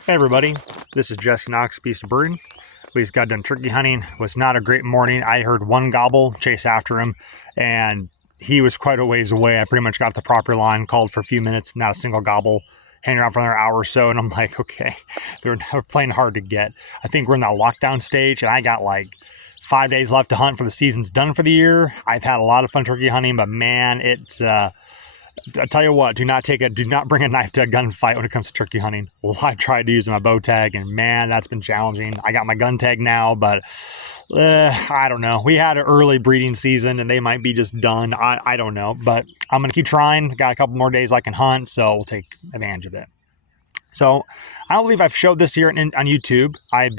Hey everybody, this is Jesse Knox, Beast of Birding. We just got done turkey hunting. It was not a great morning. I heard one gobble, chase after him, and he was quite a ways away. I pretty much got the property line, called for a few minutes, not a single gobble, hanging around for another hour or so, and I'm like, okay, they're playing hard to get. I think we're in that lockdown stage, and I got like 5 days left to hunt for the season's done for the year. I've had a lot of fun turkey hunting, but man, it's I tell you what, do not bring a knife to a gunfight when it comes to turkey hunting. Well, I tried to use my bow tag, and man, that's been challenging. I got my gun tag now, but I don't know. We had an early breeding season, and they might be just done. I don't know, but I'm gonna keep trying. Got a couple more days I can hunt, so we'll take advantage of it. So I don't believe I've showed this here on YouTube. I've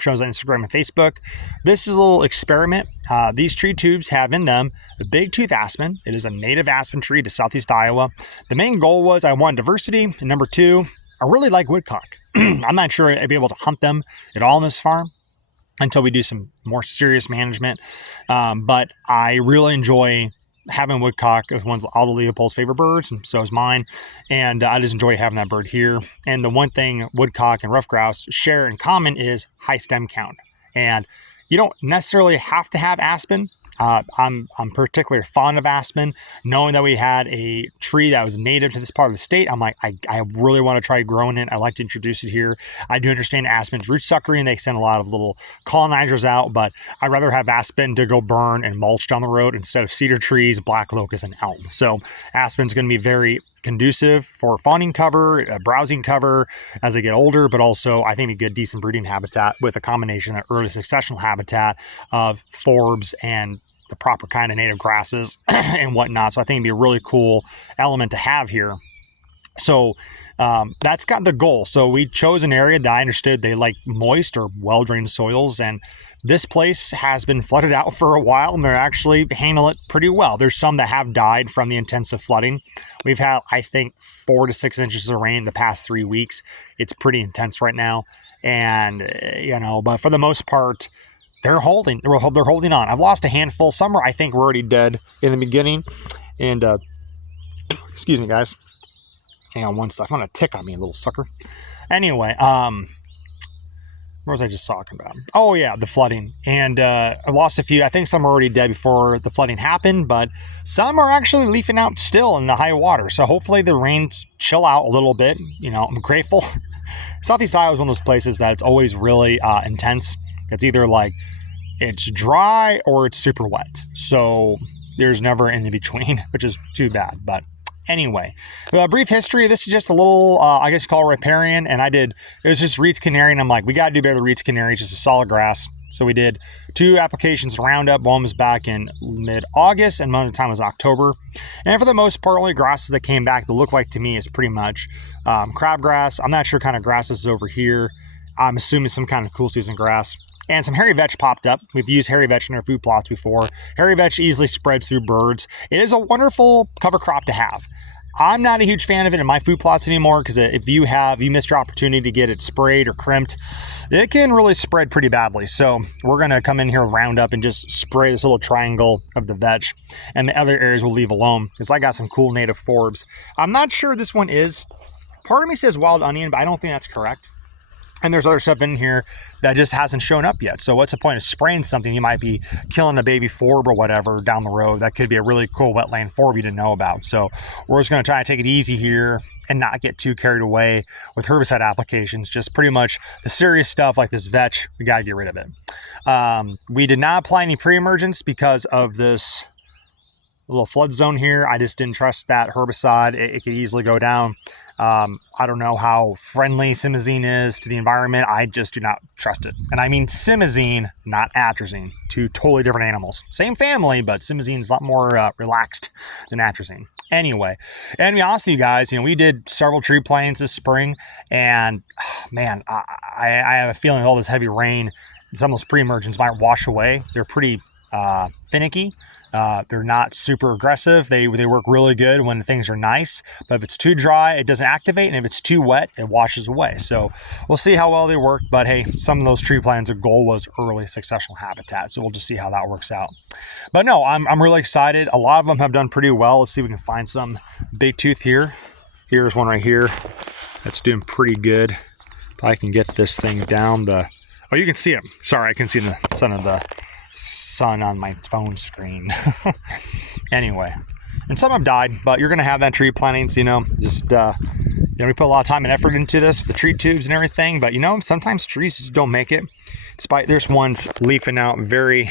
shown this on Instagram and Facebook. This is a little experiment. These tree tubes have in them the Bigtooth Aspen. It is a native aspen tree to southeast Iowa. The main goal was I want diversity. And number two, I really like woodcock. I'm not sure I'd be able to hunt them at all on this farm until we do some more serious management. But I really enjoy having woodcock. Is one's Aldo Leopold's favorite birds, and so is mine. And I just enjoy having that bird here. And the one thing woodcock and ruffed grouse share in common is high stem count. And you don't necessarily have to have aspen. I'm particularly fond of aspen. Knowing that we had a tree that was native to this part of the state, I'm like, I really want to try growing it. I like to introduce it here. I do understand aspen's root suckering. They send a lot of little colonizers out, but I'd rather have aspen to go burn and mulch down the road instead of cedar trees, black locust, and elm. So aspen's going to be very conducive for fawning cover, browsing cover as they get older, but also I think a good decent breeding habitat with a combination of early successional habitat of forbs and the proper kind of native grasses and whatnot. So I think it'd be a really cool element to have here. So that's got the goal. So we chose an area that I understood they like moist or well-drained soils, and this place has been flooded out for a while, and they're actually handle it pretty well. There's some that have died from the intensive flooding. We've had, I think, 4 to 6 inches of rain the past 3 weeks. It's pretty intense right now, and but for the most part, they're holding on. I've lost a handful. Some I think were already dead in the beginning, and excuse me, guys. Hang on one second. I'm gonna tick on me, little sucker. Anyway, what was I just talking about? Oh yeah, the flooding. And I lost a few. I think some are already dead before the flooding happened, but some are actually leafing out still in the high water. So hopefully the rains chill out a little bit. I'm grateful. Southeast Iowa is one of those places that it's always really intense. It's either like it's dry or it's super wet. So there's never in between, which is too bad. But anyway, brief history. This is just a little, I guess you call it riparian. And it was just Reed's Canary. And I'm like, we got to do better than Reed's Canary. It's just a solid grass. So we did 2 applications of Roundup. One was back in mid-August and another time was October. And for the most part, only grasses that came back that look like to me is pretty much crabgrass. I'm not sure what kind of grass this is over here. I'm assuming some kind of cool season grass. And some hairy vetch popped up. We've used hairy vetch in our food plots before. Hairy vetch easily spreads through birds. It is a wonderful cover crop to have. I'm not a huge fan of it in my food plots anymore because if you missed your opportunity to get it sprayed or crimped, it can really spread pretty badly. So we're going to come in here with Roundup and just spray this little triangle of the vetch, and the other areas we'll leave alone because I got some cool native forbs. I'm not sure this one is. Part of me says wild onion, but I don't think that's correct. And there's other stuff in here that just hasn't shown up yet. So what's the point of spraying something? You might be killing a baby forb or whatever down the road. That could be a really cool wetland forb you didn't know about. So we're just going to try to take it easy here and not get too carried away with herbicide applications. Just pretty much the serious stuff like this vetch, we got to get rid of it. We did not apply any pre-emergence because of this little flood zone here. I just didn't trust that herbicide. It could easily go down. I don't know how friendly simazine is to the environment. I just do not trust it. And I mean simazine, not atrazine. 2 totally different animals. Same family, but simazine is a lot more relaxed than atrazine. Anyway, and to be honest with you guys, we did several tree plantings this spring, and man, I have a feeling all this heavy rain, some of those pre-emergence might wash away. They're pretty finicky. They're not super aggressive. They work really good when things are nice, but if it's too dry, it doesn't activate, and if it's too wet, it washes away. So we'll see how well they work, but hey, some of those tree plants, the goal was early successional habitat, so we'll just see how that works out. But no, I'm really excited. A lot of them have done pretty well. Let's see if we can find some big tooth here. Here's one right here that's doing pretty good. If I can get this thing down the... Oh, you can see it. Sorry, I can see the sun on my phone screen. Anyway, and some have died, but you're going to have that tree plantings, you know, just, we put a lot of time and effort into this, the tree tubes and everything, but, sometimes trees just don't make it. Despite there's one's leafing out very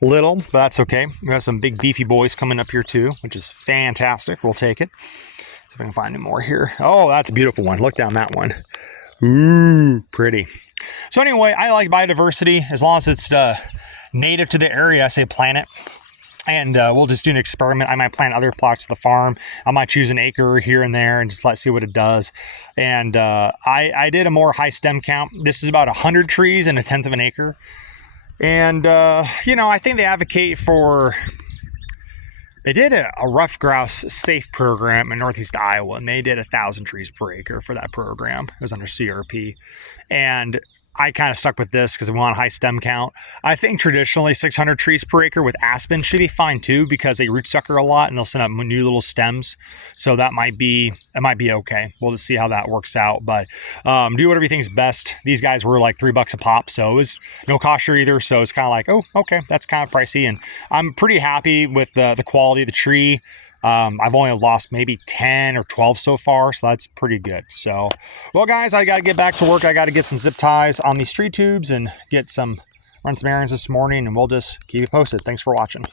little, but that's okay. We have some big beefy boys coming up here too, which is fantastic. We'll take it. See if I can find any more here. Oh, that's a beautiful one. Look down that one. Ooh, pretty. So anyway, I like biodiversity as long as it's native to the area. I say plant it. And we'll just do an experiment. I might plant other plots of the farm. I might choose an acre here and there and just see what it does. And I did a more high stem count. This is about 100 trees in 1/10 of an acre. And, I think they advocate for... They did a rough grouse safe program in Northeast Iowa, and they did 1,000 trees per acre for that program. It was under CRP. And I kind of stuck with this because we want a high stem count. I think traditionally 600 trees per acre with aspen should be fine too, because they root sucker a lot and they'll send up new little stems. So it might be okay. We'll just see how that works out. But do whatever you think is best. These guys were like $3 a pop, so it was no kosher either. So it's kind of like, oh, okay, that's kind of pricey. And I'm pretty happy with the quality of the tree. I've only lost maybe 10 or 12 so far, so that's pretty good. So, well, guys, I got to get back to work. I got to get some zip ties on these tree tubes and run some errands this morning, and we'll just keep you posted. Thanks for watching.